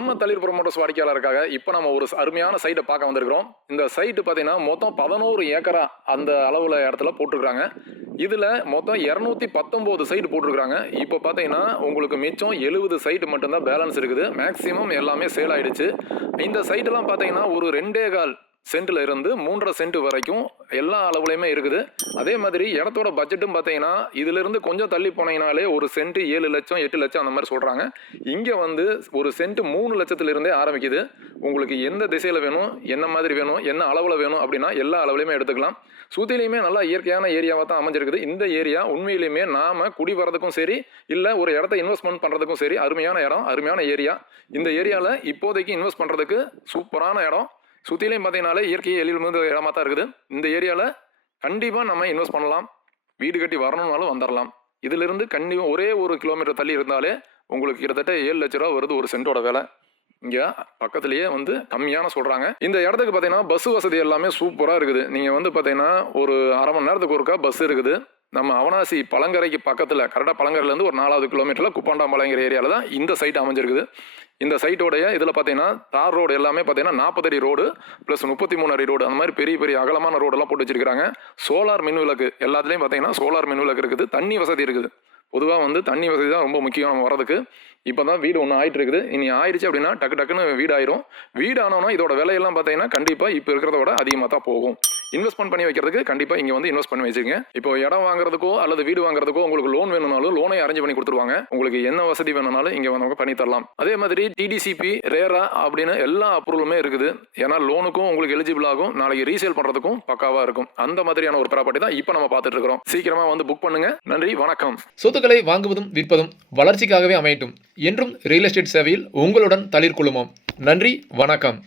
நம்ம தளிர் ப்ரொமோட்டர்ஸ் வாடிக்கையாளருக்காக இப்போ நம்ம ஒரு அருமையான சைட்டை பார்க்க வந்திருக்கிறோம். இந்த சைட்டு பார்த்தீங்கன்னா மொத்தம் பதினோரு ஏக்கரா அந்த அளவில் இடத்துல போட்டிருக்காங்க இதில் மொத்தம் இரநூத்தி பத்தொம்போது சைட்டு போட்டிருக்காங்க இப்போ பார்த்தீங்கன்னா உங்களுக்கு மிச்சம் எழுபது சைட்டு மட்டும்தான் பேலன்ஸ் இருக்குது. மேக்ஸிமம் எல்லாமே சேல் ஆயிடுச்சு. இந்த சைட்டெல்லாம் பார்த்தீங்கன்னா ஒரு ரெண்டே கால் சென்ட்டில் இருந்து மூன்றரை சென்ட் வரைக்கும் எல்லா அளவுலையுமே இருக்குது. அதே மாதிரி இடத்தோட பட்ஜெட்டும் பார்த்தீங்கன்னா இதிலிருந்து கொஞ்சம் தள்ளி போனீங்கனாலே ஒரு சென்ட் ஏழு லட்சம் எட்டு லட்சம் அந்த மாதிரி சொல்கிறாங்க இங்கே வந்து ஒரு சென்ட் மூணு லட்சத்துலேருந்தே ஆரம்பிக்குது. உங்களுக்கு எந்த திசையில் வேணும் என்ன மாதிரி வேணும் என்ன அளவில் வேணும் அப்படின்னா எல்லா அளவுலையுமே எடுத்துக்கலாம். சுற்றிலையுமே நல்லா இயற்கையான ஏரியாவாக தான் அமைஞ்சிருக்குது. இந்த ஏரியா உண்மையிலுமே நாம் குடி வரதுக்கும் சரி இல்லை ஒரு இடத்த இன்வெஸ்ட்மெண்ட் பண்ணுறதுக்கும் சரி அருமையான இடம் அருமையான ஏரியா. இந்த ஏரியாவில் இப்போதைக்கு இன்வெஸ்ட் பண்ணுறதுக்கு சூப்பரான இடம். சுற்றிலையும் பார்த்தீங்கனாலே இயற்கையை எழில் மிகுந்த இடமா தான் இருக்குது. இந்த ஏரியாவில் கண்டிப்பாக நம்ம இன்வெஸ்ட் பண்ணலாம். வீடு கட்டி வரணும்னாலும் வந்துடலாம் இதிலிருந்து கண்டிப்பாக ஒரே ஒரு கிலோமீட்டர் தள்ளி இருந்தாலே உங்களுக்கு கிட்டத்தட்ட ஏழு லட்ச ரூபா வருது ஒரு சென்ட்டோட விலை. இங்கே பக்கத்துலேயே வந்து கம்மியான சொல்கிறாங்க இந்த இடத்துக்கு பார்த்தீங்கன்னா பஸ் வசதி எல்லாமே சூப்பராக இருக்குது. நீங்கள் வந்து பார்த்தீங்கன்னா ஒரு அரை மணி நேரத்துக்கு ஒருக்கா பஸ் இருக்குது. நம்ம அவனாசி பழங்கரைக்கு பக்கத்தில் கரெக்டாக பழங்கரையிலேருந்து ஒரு நாலாவது கிலோமீட்டரில் குப்பாண்டாம்பாளையங்கிற ஏரியாவில் தான் இந்த சைட் அமைஞ்சிருக்குது. இந்த சைட்டோடைய இதில் பார்த்தீங்கன்னா தார் ரோடு எல்லாமே பார்த்தீங்கன்னா நாற்பது அடி ரோடு ப்ளஸ் முப்பத்தி மூணு அடி ரோடு அந்த மாதிரி பெரிய பெரிய அகலமான ரோடெல்லாம் போட்டு வச்சிருக்காங்க சோலார் மின் விளக்கு எல்லாத்துலேயும் பார்த்தீங்கன்னா சோலார் மின் விளக்கு இருக்குது தண்ணி வசதி இருக்குது. பொதுவாக வந்து தண்ணி வசதி தான் ரொம்ப முக்கியம் நம்ம வரதுக்கு இப்போ தான் வீடு ஒன்று ஆயிட்டு இருக்குது. இனி ஆயிடுச்சு அப்படின்னா டக்கு டக்குன்னு வீடு ஆயிரும் வீடு ஆனோன்னா இதோட விலையெல்லாம் பார்த்தீங்கன்னா கண்டிப்பாக இப்போ இருக்கிறத விட அதிகமாக தான் போகும். இன்வெஸ்ட்மெண்ட் பண்ணி வைக்கிறதுக்கு கண்டிப்பாக இங்கே வந்து இன்வெஸ்ட் பண்ணி வச்சுங்க இப்போ இடம் வாங்குறதுக்கோ அல்லது வீடு வாங்குறதுக்கோ உங்களுக்கு லோன் வேணும்னாலும் லோனை அரேஞ்ச் பண்ணி கொடுத்துருவாங்க. உங்களுக்கு என்ன வசதி வேணும்னாலும் இங்கே வந்து பண்ணி தரலாம். அதே மாதிரி டிடிசிபி ரேரா அப்படின்னு எல்லா அப்ரூவலுமே இருக்குது. ஏன்னா லோனுக்கும் உங்களுக்கு எலிஜிபிள் ஆகும். நாளைக்கு ரீசேல் பண்ணுறதுக்கும் பக்காவாக இருக்கும். அந்த மாதிரியான ஒரு ப்ராப்பர்ட்டி தான் இப்போ நம்ம பார்த்துட்டு இருக்கிறோம். சீக்கிரமாக வந்து புக் பண்ணுங்க. நன்றி வணக்கம். சொத்துக்களை வாங்குவதும் விற்பதும் வளர்ச்சிக்காகவே அமையட்டும் என்றும் ரியல் எஸ்டேட் சேவையில் உங்களுடன் தளிர் குழுமம் நன்றி வணக்கம்.